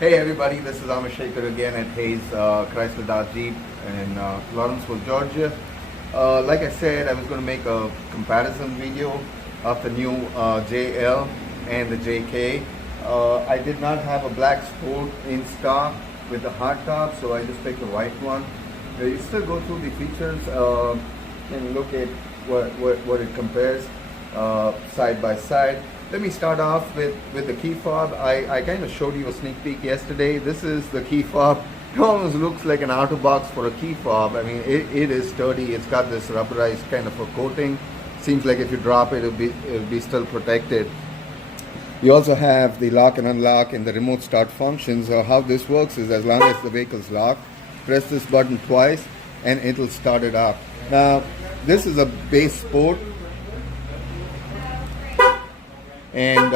Hey everybody, this is Shaker again at Hayes Chrysler Dodge Jeep in Lawrenceville, Georgia. Like I said, I was going to make a comparison video of the new JL and the JK. I did not have a black Sport in stock with the hard top, so I just picked the white one. You still go through the features and look at what it compares side by side. Let me start off with the key fob. I kind of showed you a sneak peek yesterday. This is the key fob. It almost looks like an outer box for a key fob. I mean, it is sturdy. It's got this rubberized kind of a coating. Seems like if you drop it, it'll be still protected. You also have the lock and unlock and the remote start functions. How this works is, as long as the vehicle's locked, press this button twice and it'll start it up. Now, this is a base Sport. And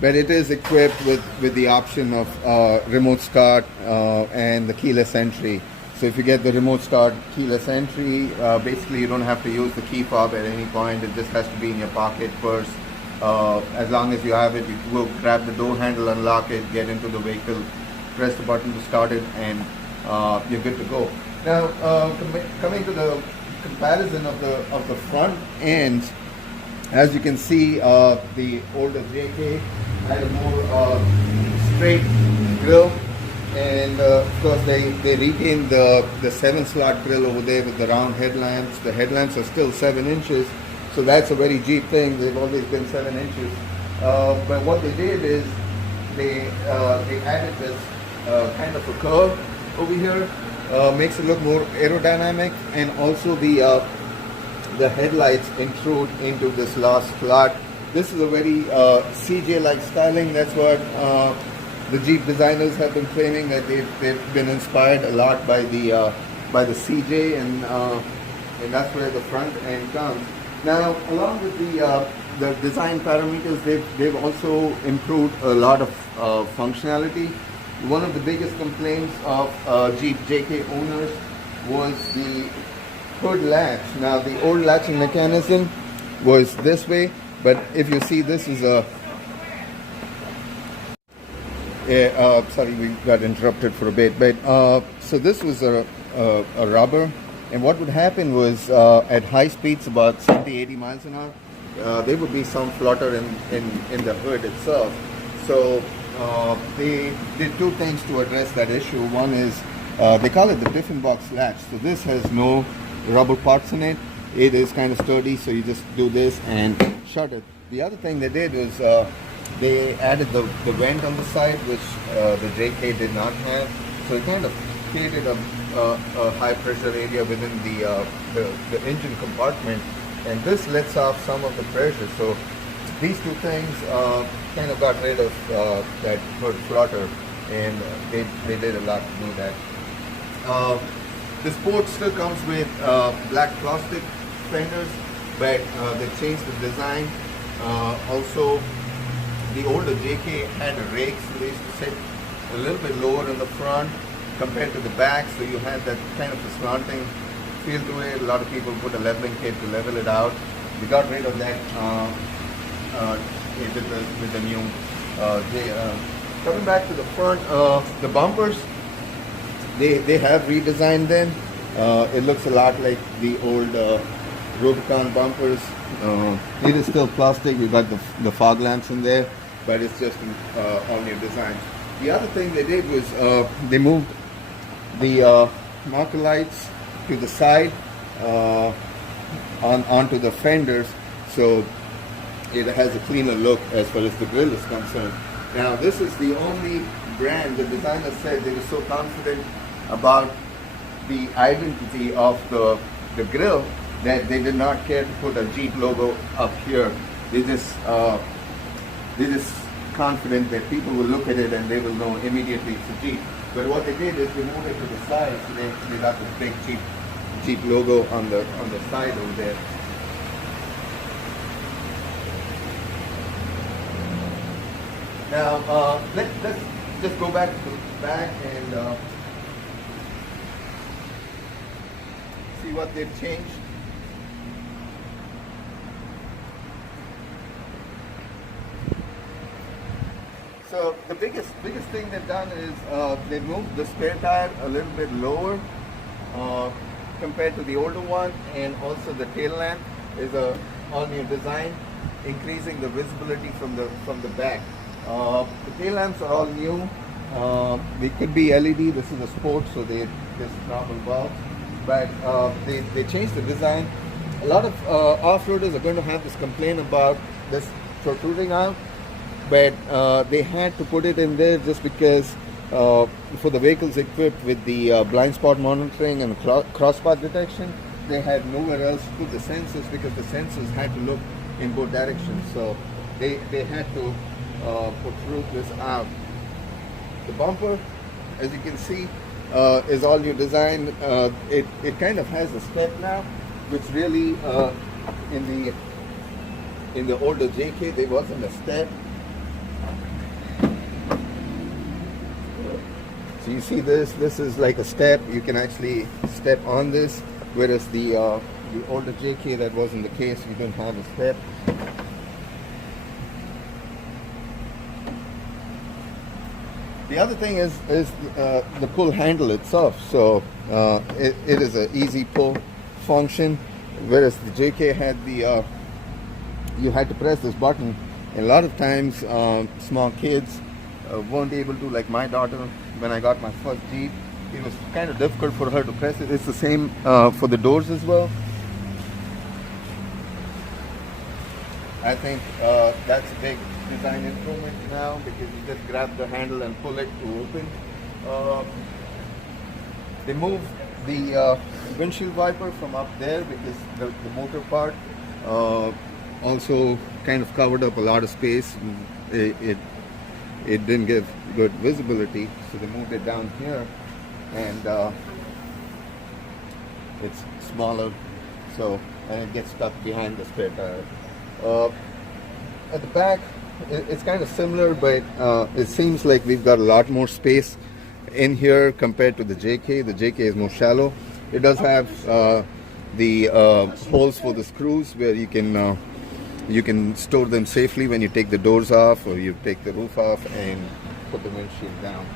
but it is equipped with the option of remote start and the keyless entry. So if you get the remote start keyless entry, basically you don't have to use the key fob at any point. It just has to be in your pocket, purse. As long as you have it, you will grab the door handle, unlock it, get into the vehicle, press the button to start it, and you're good to go. Now, coming to the comparison of the front ends. As you can see, the older JK had a more straight grille, and of course they retained the 7-slot grille over there with the round headlamps. The headlamps are still 7 inches, so that's a very Jeep thing. They've always been 7 inches. But what they did is they added this kind of a curve over here, makes it look more aerodynamic, and also the headlights intrude into this last slot. This is a very CJ-like styling. That's what the Jeep designers have been claiming, that they've been inspired a lot by the CJ, and that's where the front end comes. Now, along with the design parameters, they've also improved a lot of functionality. One of the biggest complaints of Jeep JK owners was the hood latch. Now, the old latching mechanism was this way, but if you see, this is sorry, we got interrupted for a bit, but so this was a rubber, and what would happen was at high speeds, about 70-80 miles an hour, there would be some flutter in the hood itself. So they did two things to address that issue. One is they call it the different box latch. So this has no rubber parts in it. It is kind of sturdy, so you just do this and shut it. The other thing they did was they added the vent on the side, which the JK did not have. So it kind of created a high pressure area within the engine compartment, and this lets off some of the pressure. So these two things kind of got rid of that hood flutter, and they did a lot to do that. The Sport still comes with black plastic fenders, but they changed the design. Also, the older JK had a rake, so they used to sit a little bit lower in the front compared to the back, so you had that kind of a slanting feel to it. A lot of people put a leveling kit to level it out. We got rid of that with the new JL. Coming back to the front, the bumpers, they have redesigned them. It looks a lot like the old Rubicon bumpers. It is still plastic. We've got the fog lamps in there, but it's just all new design. The other thing they did was they moved the marker lights to the side onto the fenders, so it has a cleaner look as far as the grille is concerned. Now, this is the only brand, the designer said they were so confident about the identity of the grille that they did not care to put a Jeep logo up here. They just confident that people will look at it and they will know immediately it's a Jeep. But what they did is they moved it to the side, so they got this big Jeep logo on the side over there. Now, let's just go back to the back and see what they've changed. So the biggest thing they've done is they moved the spare tire a little bit lower uh, compared to the older one, and also the tail lamp is a all new design, increasing the visibility from the back. The tail lamps are all new. They could be LED. This is a sport, so they just normal bulbs. But they changed the design. A lot of off-roaders are going to have this complaint about this protruding out, but they had to put it in there just because for the vehicles equipped with the blind spot monitoring and crosspath detection, they had nowhere else to put the sensors because the sensors had to look in both directions. So they had to protrude this out. The bumper, as you can see, is all new design. It kind of has a step now, which really in the older JK there wasn't a step. So you see this is like a step. You can actually step on this, whereas the older JK that wasn't the case. You don't have a step. The other thing is the pull handle itself. So it is an easy pull function, whereas the JK had the you had to press this button. And a lot of times small kids weren't able to, like my daughter, when I got my first Jeep, it was kind of difficult for her to press it. It's the same for the doors as well. I think that's a big design improvement now, because you just grab the handle and pull it to open. They moved the windshield wiper from up there because the motor part also kind of covered up a lot of space. It didn't give good visibility, so they moved it down here, and it's smaller, so, and it gets stuck behind the spare tire. At the back, it's kind of similar, but it seems like we've got a lot more space in here compared to the JK. The JK is more shallow. It does have the holes for the screws where you can store them safely when you take the doors off or you take the roof off and put the windshield down.